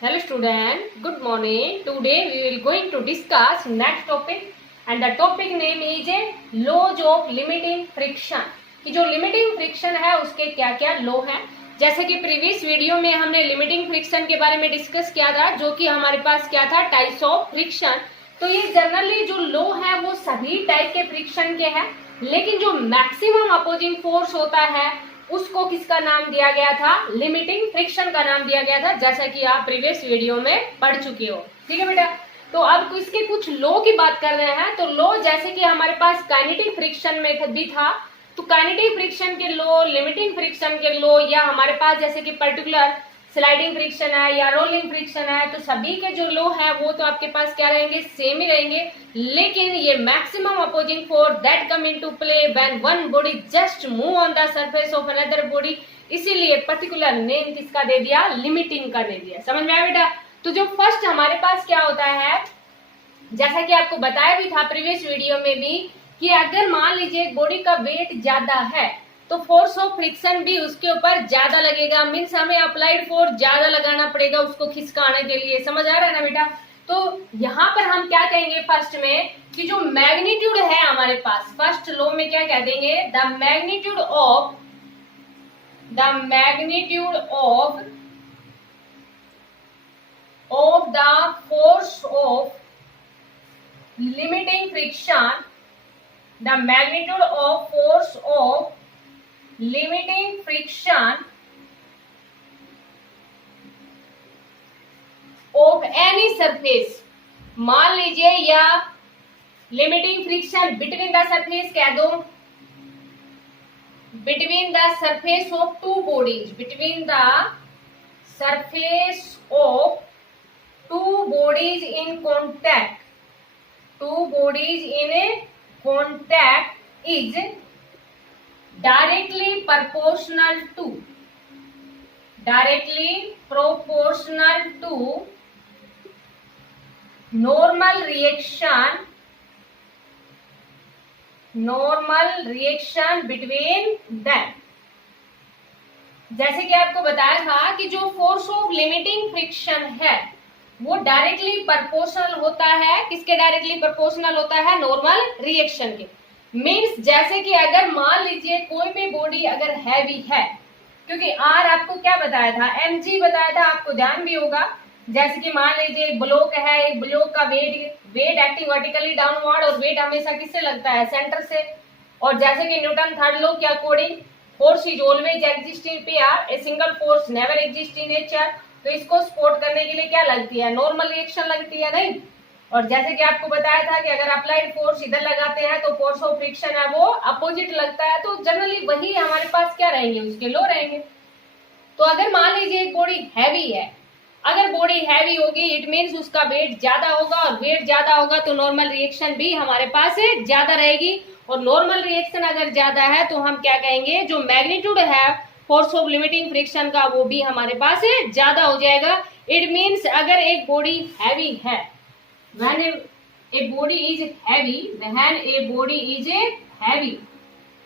Hello student, good morning. Today we will going to discuss next topic and the topic name is laws of limiting friction. कि जो limiting friction है उसके क्या क्या law हैं। जैसे कि प्रीवियस वीडियो में हमने लिमिटिंग फ्रिक्शन के बारे में डिस्कस किया था, जो कि हमारे पास क्या था, टाइप्स ऑफ फ्रिक्शन। तो ये जनरली जो लॉ है वो सभी टाइप के फ्रिक्शन के हैं, लेकिन जो मैक्सिमम अपोजिंग फोर्स होता है उसको किसका नाम दिया गया था, लिमिटिंग फ्रिक्शन का नाम दिया गया था, जैसा कि आप प्रीवियस वीडियो में पढ़ चुके हो। ठीक है बेटा। तो अब इसके कुछ लॉ की बात कर रहे हैं। तो लॉ जैसे कि हमारे पास काइनेटिक फ्रिक्शन में भी था, तो काइनेटिक फ्रिक्शन के लॉ, लिमिटिंग फ्रिक्शन के लॉ, या हमारे पास जैसे कि पर्टिकुलर स्लाइडिंग फ्रिक्शन है या रोलिंग फ्रिक्शन है, तो सभी के जो लॉ है वो तो आपके पास क्या रहेंगे, सेम ही रहेंगे। लेकिन ये maximum opposing force that come into play when one body just move on the surface of another body, इसीलिए पर्टिकुलर नेम किसका दे दिया, लिमिटिंग का दे दिया। समझ में आया बेटा। तो जो फर्स्ट हमारे पास क्या होता है, जैसा कि आपको बताया भी था प्रीवियस वीडियो में भी, कि अगर मान लीजिए एक बॉडी का वेट ज्यादा है तो फोर्स ऑफ फ्रिक्शन भी उसके ऊपर ज्यादा लगेगा। मीन्स हमें अप्लाइड फोर्स ज्यादा लगाना पड़ेगा उसको खिसकाने के लिए। समझ आ रहा है ना बेटा। तो यहाँ पर हम क्या कहेंगे फर्स्ट में, कि जो मैग्नीट्यूड है हमारे पास, फर्स्ट लॉ में क्या कह देंगे, the magnitude of the force of limiting friction, the magnitude of force of limiting friction of any surface, मान लीजिए, या limiting friction between the surface कह दो, between the surface of two bodies, between the surface of two bodies in contact, two bodies in a contact is directly proportional to normal reaction between them। जैसे कि आपको बताया था कि जो force of limiting friction है वो directly proportional होता है, किसके डायरेक्टली प्रोपोर्शनल होता है, नॉर्मल रिएक्शन के। मींस जैसे कि अगर मान लीजिए कोई भी बॉडी अगर हैवी है, क्योंकि आर आपको क्या बताया था, mg बताया था, आपको ध्यान भी होगा। जैसे कि मान लीजिए एक ब्लॉक है, एक ब्लॉक का वेट एक्टिंग वर्टिकली डाउनवर्ड, और वेट हमेशा किससे लगता है, सेंटर से। और जैसे कि न्यूटन थर्ड लॉ के according force is always exist in pair, a single force never exist in nature. तो इसको सपोर्ट करने के लिए क्या लगती है, नॉर्मल रिएक्शन लगती है, नहीं। और जैसे कि आपको बताया था कि अगर अप्लाइड फोर्स इधर लगाते हैं तो फोर्स ऑफ फ्रिक्शन है वो अपोजिट लगता है। तो जनरली वही हमारे पास क्या रहेंगे, उसके लॉ रहेंगे। तो अगर मान लीजिए एक बॉडी हैवी है, अगर बॉडी हैवी होगी इट मीन्स उसका वेट ज्यादा होगा, और वेट ज्यादा होगा तो नॉर्मल रिएक्शन भी हमारे पास ज्यादा रहेगी। और नॉर्मल रिएक्शन अगर ज्यादा है तो हम क्या कहेंगे, जो मैग्नीट्यूड है फोर्स ऑफ लिमिटिंग फ्रिक्शन का वो भी हमारे पास ज्यादा हो जाएगा। इट मीन्स अगर एक बॉडी हैवी है, when a body is heavy, when a body is heavy,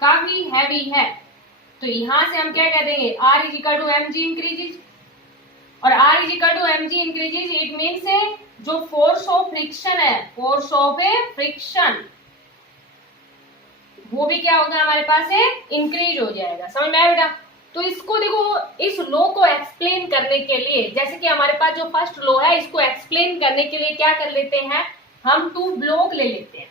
काफी हैवी है, तो यहां से हम क्या कह देंगे, R is equal to M G increases. और R is equal to M G increases it means जो फोर्स ऑफ फ्रिक्शन है, फोर्स ऑफ फ्रिक्शन वो भी क्या होगा हमारे पास इंक्रीज हो जाएगा। समझ में आया बेटा। तो इसको देखो, इस लॉ को एक्सप्लेन करने के लिए, जैसे कि हमारे पास जो फर्स्ट लॉ है इसको एक्सप्लेन करने के लिए क्या कर लेते हैं, हम टू ब्लॉक ले लेते हैं।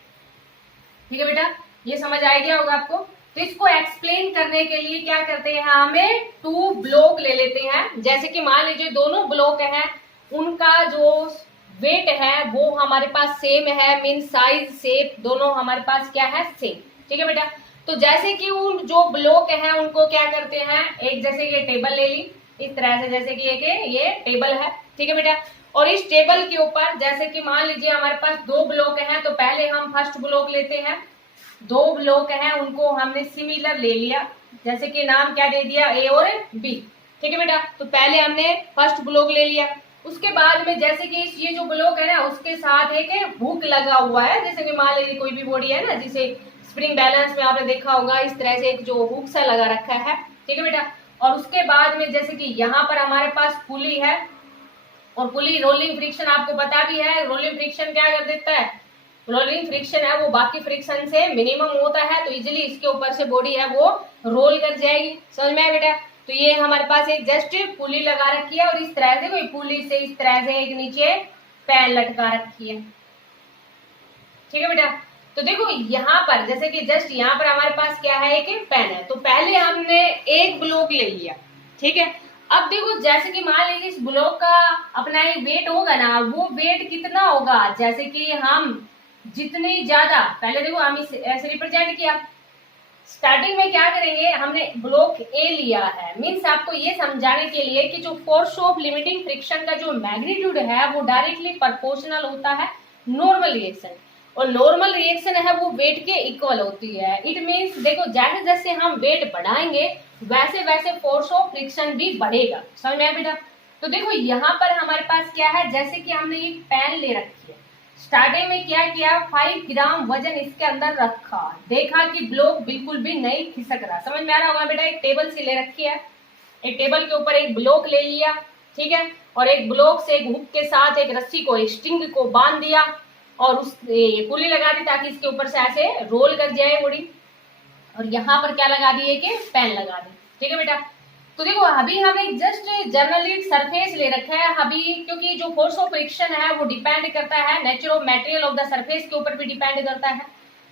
ठीक है बेटा, ये समझ आ गया होगा आपको। तो इसको एक्सप्लेन करने के लिए क्या करते हैं, हमें टू ब्लॉक ले लेते हैं। जैसे कि मान लीजिए दोनों ब्लॉक हैं, उनका जो वेट है वो हमारे पास सेम है, मीन साइज शेप दोनों हमारे पास क्या है, सेम। ठीक है बेटा। तो जैसे कि उन जो ब्लॉक हैं उनको क्या करते हैं, एक जैसे ये टेबल ले ली इस तरह से, जैसे कि ये टेबल है। ठीक है बेटा। और इस टेबल के ऊपर जैसे कि मान लीजिए हमारे पास दो ब्लॉक हैं, तो पहले हम फर्स्ट ब्लॉक लेते हैं। दो ब्लॉक हैं उनको हमने सिमिलर ले लिया, जैसे कि नाम क्या दे दिया, ए और बी। ठीक है बेटा। तो पहले हमने फर्स्ट ब्लॉक ले लिया, उसके बाद में जैसे कि ये जो ब्लॉक है ना उसके साथ एक हुक लगा हुआ है। जैसे कि मान लीजिए कोई भी बॉडी है ना, जिसे स्प्रिंग बैलेंस में आपने देखा होगा, इस तरह से एक जो हुक सा लगा रखा है। ठीक है बेटा। और उसके बाद में जैसे कि यहाँ पर हमारे पास पुली है और पुली रोलिंग फ्रिक्शन आपको पता भी है, रोलिंग फ्रिक्शन क्या कर देता है, रोलिंग फ्रिक्शन है वो बाकी फ्रिक्शन से मिनिमम होता है, तो इजीली इसके ऊपर से बॉडी है वो रोल कर जाएगी। समझ में आया बेटा? तो ये हमारे पास एक जस्ट पुली लगा रखी है और इस तरह से कोई पुली से इस तरह से एक नीचे पैन लटका रखी है। ठीक है बेटा? तो देखो यहाँ पर जैसे कि जस्ट यहाँ पर हमारे पास क्या है, एक पेन है। तो पहले हमने एक ब्लॉक ले लिया, ठीक है। अब देखो जैसे कि मान लीजिए इस ब्लॉक का अपना एक वेट होगा ना, वो वेट कितना होगा, जैसे कि हम जितनी ज्यादा, पहले देखो हम इसे ऐसे रिप्रेजेंट किया, स्टार्टिंग में क्या करेंगे, हमने ब्लॉक ए लिया है, मीन्स आपको ये समझाने के लिए कि जो फोर्स ऑफ लिमिटिंग फ्रिक्शन का जो मैग्नीट्यूड है वो डायरेक्टली प्रोपोर्शनल होता है नॉर्मल रिएक्शन, और नॉर्मल रिएक्शन है वो वेट के इक्वल होती है। इट मीन्स देखो जैसे जैसे हम वेट बढ़ाएंगे वैसे वैसे फोर्स ऑफ फ्रिक्शन भी बढ़ेगा। समझ में आया बेटा? तो देखो यहाँ पर हमारे पास क्या है, जैसे कि हमने एक पेन ले रखी है, स्टार्टिंग में क्या किया, 5 ग्राम वजन इसके अंदर रखा, देखा कि ब्लॉक बिल्कुल भी नहीं खिसक रहा। समझ में आ रहा होगा बेटा? एक टेबल सी ले रखी है, एक टेबल के ऊपर एक ब्लॉक ले लिया, ठीक है, और एक ब्लॉक से एक हुक के साथ एक रस्सी को, एक स्ट्रिंग को बांध दिया और उस पुली लगा दी ताकि इसके ऊपर से ऐसे रोल कर जाए बॉडी, और यहाँ पर क्या लगा दी, कि पेन लगा दी। ठीक है बेटा? तो देखो अभी हम एक जस्ट जर्नली सरफेस ले रखा है अभी, क्योंकि जो फोर्स ऑफ फ्रिक्शन है वो डिपेंड करता है nature of material of the surface के ऊपर भी डिपेंड करता है।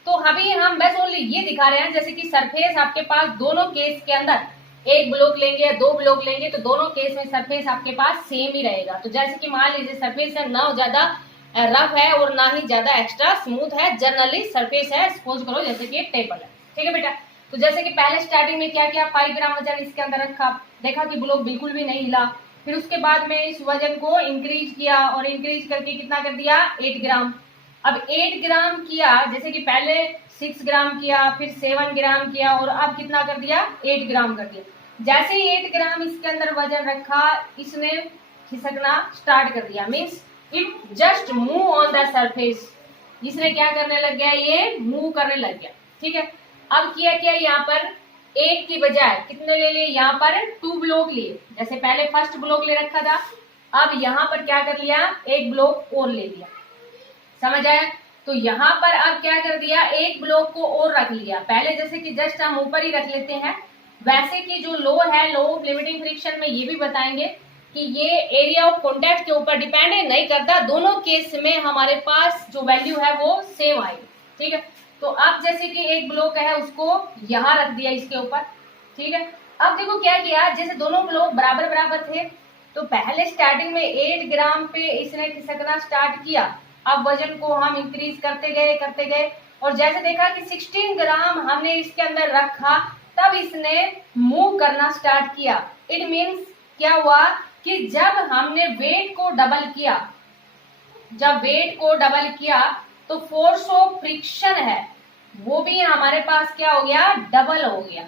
तो अभी हम बस ओनली ये दिखा रहे हैं जैसे कि सरफेस आपके पास दोनों केस के अंदर, एक ब्लॉक लेंगे या 2 ब्लॉक लेंगे तो दोनों केस में सरफेस आपके पास सेम ही रहेगा। तो जैसे कि मान लीजिए सरफेस है ना ज्यादा रफ है और ना ही ज्यादा एक्स्ट्रा स्मूथ है, जनरली सरफेस है, सपोज करो जैसे कि टेबल है। ठीक है बेटा? तो जैसे कि पहले स्टार्टिंग में क्या किया, 5 ग्राम वजन इसके अंदर रखा, देखा कि ब्लॉक बिल्कुल भी नहीं हिला, फिर उसके बाद में इस वजन को इंक्रीज किया और इंक्रीज करके कितना कर दिया, 8 ग्राम। अब 8 ग्राम किया, जैसे कि पहले 6 ग्राम किया, फिर 7 ग्राम किया और अब कितना कर दिया, 8 ग्राम कर दिया। जैसे ही 8 ग्राम इसके अंदर वजन रखा, इसने खिसकना स्टार्ट कर दिया, means it just move on the surface, इसने क्या करने लग गया, ये मूव करने लग गया। ठीक है? अब किया क्या, यहाँ पर एक की बजाय कितने ले लिए, यहाँ पर 2 ब्लॉक लिए, जैसे पहले फर्स्ट ब्लॉक ले रखा था, अब यहाँ पर क्या कर लिया, एक ब्लॉक और ले लिया। समझ आया? तो यहाँ पर अब क्या कर दिया, एक ब्लॉक को और रख लिया, पहले जैसे कि जस्ट हम ऊपर ही रख लेते हैं, वैसे कि जो लो है, लो ऑफ लिमिटिंग फ्रिक्शन में ये भी बताएंगे कि ये एरिया ऑफ कॉन्टैक्ट के ऊपर डिपेंड नहीं करता, दोनों केस में हमारे पास जो वैल्यू है वो सेम आएगी। ठीक है? तो अब जैसे कि एक ब्लॉक है उसको यहाँ रख दिया इसके ऊपर। ठीक है? अब देखो क्या किया, जैसे दोनों ब्लॉक बराबर बराबर थे, तो पहले स्टार्टिंग में 8 ग्राम पे इसने खिसकना स्टार्ट किया, अब वजन को हम इंक्रीज करते गए और जैसे देखा कि 16 ग्राम हमने इसके अंदर रखा, तब इसने मूव करना स्टार्ट किया। इट मीन्स क्या हुआ कि जब हमने वेट को डबल किया, जब वेट को डबल किया तो फोर्स ऑफ फ्रिक्शन है वो भी हमारे पास क्या हो गया, डबल हो गया।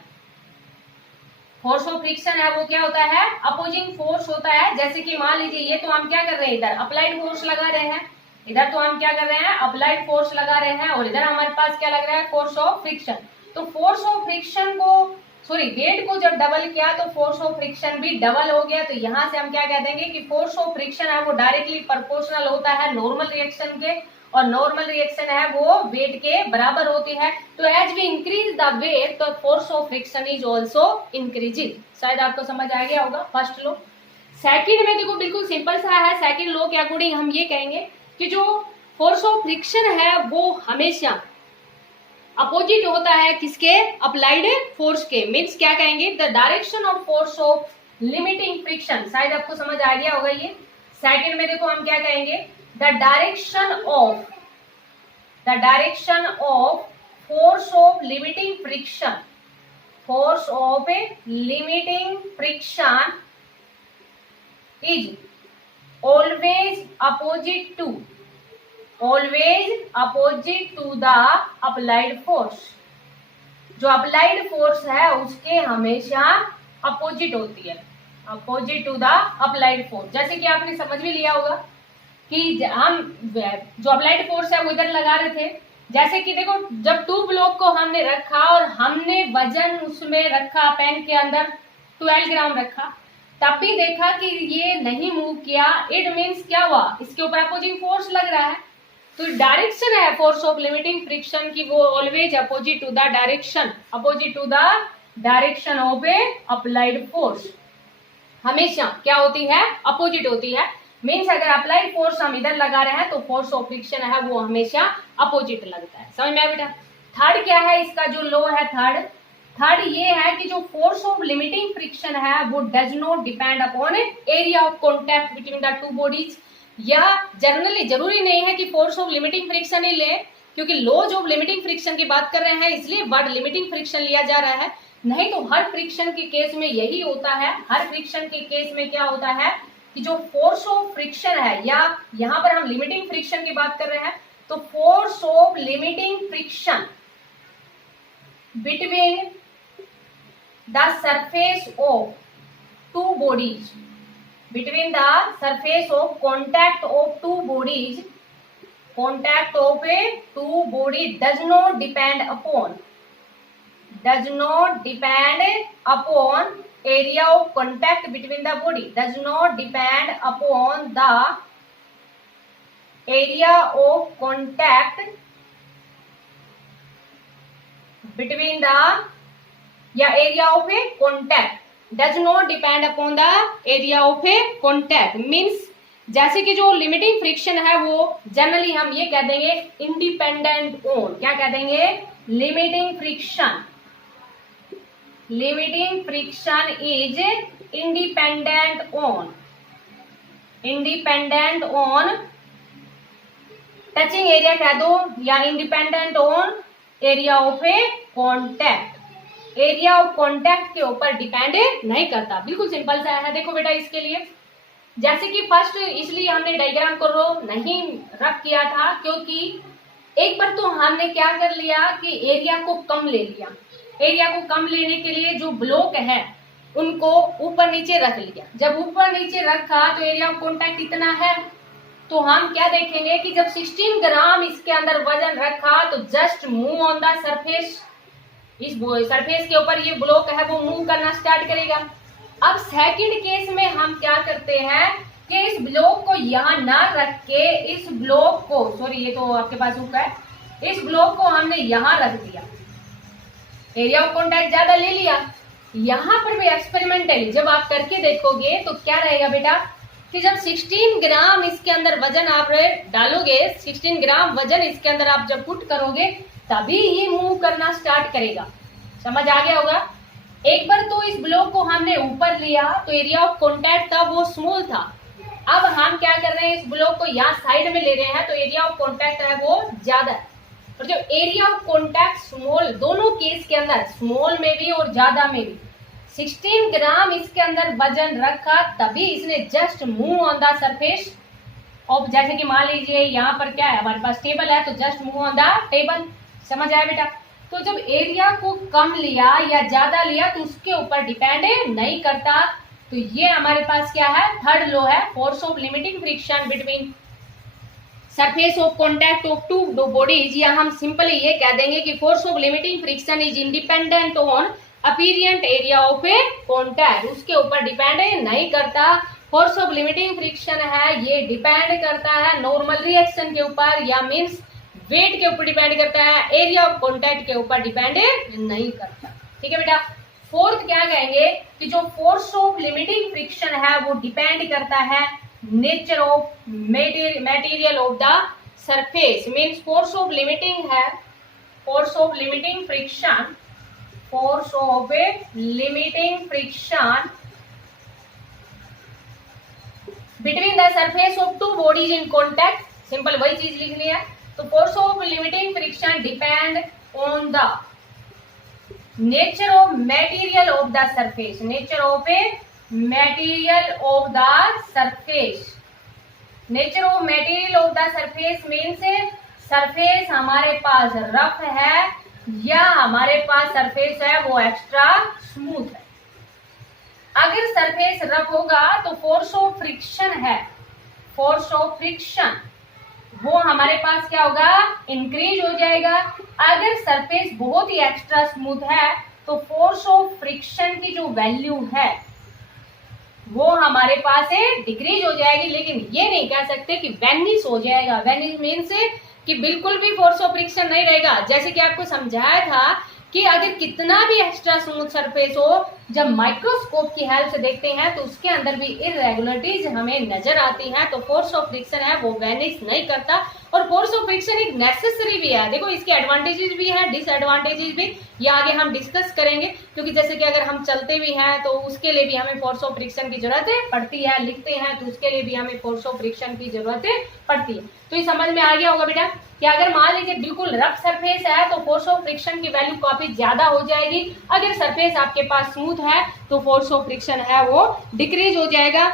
फोर्स ऑफ फ्रिक्शन है वो क्या होता है, अपोजिंग फोर्स होता है। जैसे कि मान लीजिए ये तो हम क्या कर रहे हैं, इधर अप्लाइड फोर्स लगा रहे हैं, इधर तो हम क्या कर रहे हैं, अप्लाइड फोर्स लगा रहे हैं, और इधर हमारे पास क्या लग रहा है, फोर्स ऑफ फ्रिक्शन। तो फोर्स ऑफ फ्रिक्शन को, सॉरी, वेट को जब डबल किया तो फोर्स ऑफ फ्रिक्शन भी डबल हो गया। तो यहाँ से हम क्या कह देंगे कि फोर्स ऑफ फ्रिक्शन है वो डायरेक्टली प्रोपोर्शनल होता है नॉर्मल रिएक्शन के, और नॉर्मल रिएक्शन है वो वेट के बराबर होती है। तो as we increase the weight तो force of friction is also increasing. शायद आपको समझ आ गया होगा फर्स्ट लॉ। सेकंड में देखो बिल्कुल सिंपल सा है, सेकंड लॉ के अकॉर्डिंग हम ये कहेंगे कि जो फोर्स ऑफ फ्रिक्शन है वो हमेशा अपोजिट होता है किसके, अप्लाइड फोर्स के। मीन्स क्या कहेंगे, the direction of force of limiting friction. शायद आपको समझ आ गया होगा ये। सेकंड में देखो हम क्या कहेंगे, the direction of force of limiting friction, force of limiting friction is always opposite to the applied force. जो अप्लाइड फोर्स है उसके हमेशा अपोजिट होती है, opposite to the applied force. जैसे कि आपने समझ भी लिया होगा कि हम जो अप्लाइड फोर्स है वो इधर लगा रहे थे, जैसे कि देखो जब 2 ब्लॉक को हमने रखा और हमने वजन उसमें रखा पेन के अंदर 12 ग्राम रखा, तब भी देखा कि ये नहीं मूव किया, इट मीन्स क्या हुआ, इसके ऊपर अपोजिंग फोर्स लग रहा है। तो डायरेक्शन है फोर्स ऑफ लिमिटिंग फ्रिक्शन की, वो always opposite to the direction, opposite to the direction of a applied force, हमेशा क्या होती है, अपोजिट होती है। मीन्स अगर अप्लाइड फोर्स हम इधर लगा रहे हैं तो फोर्स ऑफ फ्रिक्शन है वो हमेशा अपोजिट लगता है। समझ में आया बेटा। थर्ड क्या है इसका जो लो है, थर्ड ये है कि जो फोर्स ऑफ लिमिटिंग फ्रिक्शन है वो does not depend upon area of contact between the two bodies. या जनरली जरूरी नहीं है कि फोर्स ऑफ लिमिटिंग फ्रिक्शन ही ले, क्योंकि लॉज ऑफ लिमिटिंग फ्रिक्शन की बात कर रहे हैं इसलिए वर्ड लिमिटिंग फ्रिक्शन लिया जा रहा है, नहीं तो हर फ्रिक्शन के केस में यही होता है। हर फ्रिक्शन के केस में क्या होता है कि जो फोर्स ऑफ फ्रिक्शन है, या यहां पर हम लिमिटिंग फ्रिक्शन की बात कर रहे हैं, तो force of limiting friction between the surface of two bodies, between the surface of contact of two bodies, contact of a two body does not depend upon area of contact between the body, does not depend upon the area of contact between the, या area of a contact does not depend upon the area of a contact। Means जैसे कि जो limiting friction है वो generally हम ये कह देंगे इंडिपेंडेंट ऑन, क्या कह देंगे, limiting friction is independent on touching area कह दो, या independent on area of a contact, area of contact के ऊपर डिपेंड नहीं करता। बिल्कुल सिंपल सा है। देखो बेटा इसके लिए जैसे कि फर्स्ट इसलिए हमने डायग्राम को रो नहीं रख किया था क्योंकि एक बार तो हमने क्या कर लिया कि एरिया को कम ले लिया। एरिया को कम लेने के लिए जो ब्लॉक है उनको ऊपर नीचे रख लिया। जब ऊपर नीचे रखा तो एरिया ऑफ कॉन्टैक्ट इतना है, तो हम क्या देखेंगे कि जब 16 ग्राम इसके अंदर वजन रखा तो just move on the surface, इस सरफेस के ऊपर ये ब्लॉक है वो मूव करना स्टार्ट करेगा। अब सेकंड केस में हम क्या करते हैं कि इस ब्लॉक को यहाँ ना रख के इस ब्लॉक को, सॉरी ये तो आपके पास हुक है, इस ब्लॉक को हमने यहाँ रख दिया, एरिया ऑफ कॉन्टैक्ट ज्यादा ले लिया। यहाँ पर भी एक्सपेरिमेंटली जब आप करके देखोगे तो क्या रहेगा बेटा कि जब 16 ग्राम इसके अंदर वजन आप डालोगे, 16 ग्राम वजन इसके अंदर आप जब पुट करोगे तभी ये मूव करना स्टार्ट करेगा। समझ आ गया होगा। एक बार तो इस ब्लॉक को हमने ऊपर लिया तो एरिया ऑफ कॉन्टैक्ट था वो स्मॉल था। अब हम क्या कर रहे हैं, इस ब्लॉक को यहाँ साइड में ले रहे हैं तो एरिया ऑफ कॉन्टैक्ट है वो ज्यादा है। और जो एरिया ऑफ कॉन्टैक्ट स्मॉल, दोनों केस के अंदर स्मॉल में भी और ज्यादा में भी 16 ग्राम इसके अंदर वजन रखा तभी इसने just move on the surface of, जैसे कि मान लीजिए यहाँ पर क्या है हमारे पास टेबल है तो just move on the table. समझ आया बेटा। तो जब एरिया को कम लिया या ज्यादा लिया तो उसके ऊपर डिपेंड नहीं करता। तो ये हमारे पास क्या है, थर्ड लॉ है, force of limiting friction between surface of contact of two bodies. या हम सिंपली ये कह देंगे कि force of limiting friction is independent on apparent area of a contact, उसके ऊपर डिपेंड नहीं करता। फोर्स ऑफ लिमिटिंग फ्रिक्शन है ये डिपेंड करता है नॉर्मल रिएक्शन के ऊपर, या मीन्स वेट के ऊपर डिपेंड करता है, एरिया ऑफ कॉन्टैक्ट के ऊपर डिपेंड नहीं करता। ठीक है बेटा। फोर्थ क्या कहेंगे कि जो फोर्स ऑफ लिमिटिंग फ्रिक्शन है वो डिपेंड करता है nature of material of the surface. Means force of limiting है, force of limiting friction, force of a limiting friction between the surface of two bodies in contact. Simple वही चीज लिखनी है। तो force of limiting friction depend on the nature of material of the surface, nature of a material of the surface. Nature of material of the surface means surface हमारे पास rough है या हमारे पास सरफेस है वो एक्स्ट्रा स्मूथ है। अगर surface rough होगा तो फोर्स ऑफ फ्रिक्शन है, फोर्स ऑफ फ्रिक्शन वो हमारे पास क्या होगा, इंक्रीज हो जाएगा। अगर सरफेस बहुत ही एक्स्ट्रा स्मूथ है तो फोर्स ऑफ फ्रिक्शन की जो वैल्यू है वो हमारे पास है डिक्रीज हो जाएगी, लेकिन ये नहीं कह सकते कि वेनिश हो जाएगा। वेनिश मीन्स कि बिल्कुल भी फोर्स ऑफ फ्रिक्शन नहीं रहेगा। जैसे कि आपको समझाया था कि अगर कितना भी एक्स्ट्रा स्मूथ सरफेस हो, जब माइक्रोस्कोप की हेल्प से देखते हैं तो उसके अंदर भी इरेगुलरिटीज हमें नजर आती है। तो फोर्स ऑफ फ्रिक्शन है वो वेनिश नहीं करता, और फोर्स ऑफ फ्रिक्शन एक नेसेसरी भी है। देखो इसके एडवांटेजेस भी हैं, डिसएडवांटेजेस भी, ये आगे हम डिस्कस करेंगे। क्योंकि जैसे कि अगर हम चलते भी हैं तो उसके लिए भी हमें फोर्स ऑफ फ्रिक्शन की जरूरत पड़ती है, लिखते हैं तो उसके लिए भी हमें फोर्स ऑफ फ्रिक्शन की जरूरत पड़ती है। तो ये समझ में आ गया होगा बेटा कि अगर मान लीजिए बिल्कुल रफ सरफेस है तो फोर्स ऑफ फ्रिक्शन की वैल्यू काफी ज्यादा हो जाएगी। अगर सरफेस आपके पास स्मूथ है तो फोर्स ऑफ फ्रिक्शन है वो डिक्रीज हो जाएगा।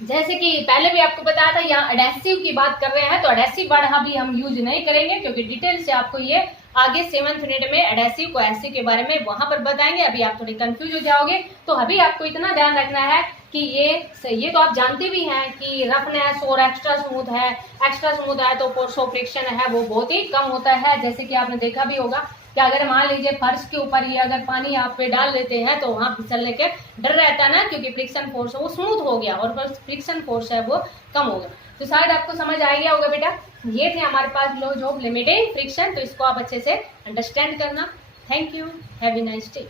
जैसे कि पहले भी आपको बताया था, यहाँ एडेसिव की बात कर रहे हैं तो एडेसिव वर्ड अभी हम यूज नहीं करेंगे, क्योंकि डिटेल से आपको ये आगे 7th यूनिट में एडेसिव कोहेसिव के बारे में वहां पर बताएंगे। अभी आप थोड़ी कंफ्यूज हो जाओगे, तो अभी आपको इतना ध्यान रखना है कि ये तो आप जानते भी हैं कि रफनेस और एक्स्ट्रा स्मूथ है। एक्स्ट्रा स्मूथ है तो फोर्स ऑफ फ्रिक्शन है वो बहुत ही कम होता है। जैसे कि आपने देखा भी होगा कि अगर मान लीजिए फर्श के ऊपर ही अगर पानी आप पे डाल देते हैं तो वहां फिसलने के डर रहता है ना, क्योंकि फ्रिक्शन फोर्स वो स्मूथ हो गया और फ्रिक्शन फोर्स है वो कम हो गया। तो शायद आपको समझ आ गया होगा बेटा। ये थे हमारे पास लॉज ऑफ लिमिटिंग फ्रिक्शन, तो इसको आप अच्छे से अंडरस्टैंड करना। Thank you, have a nice day.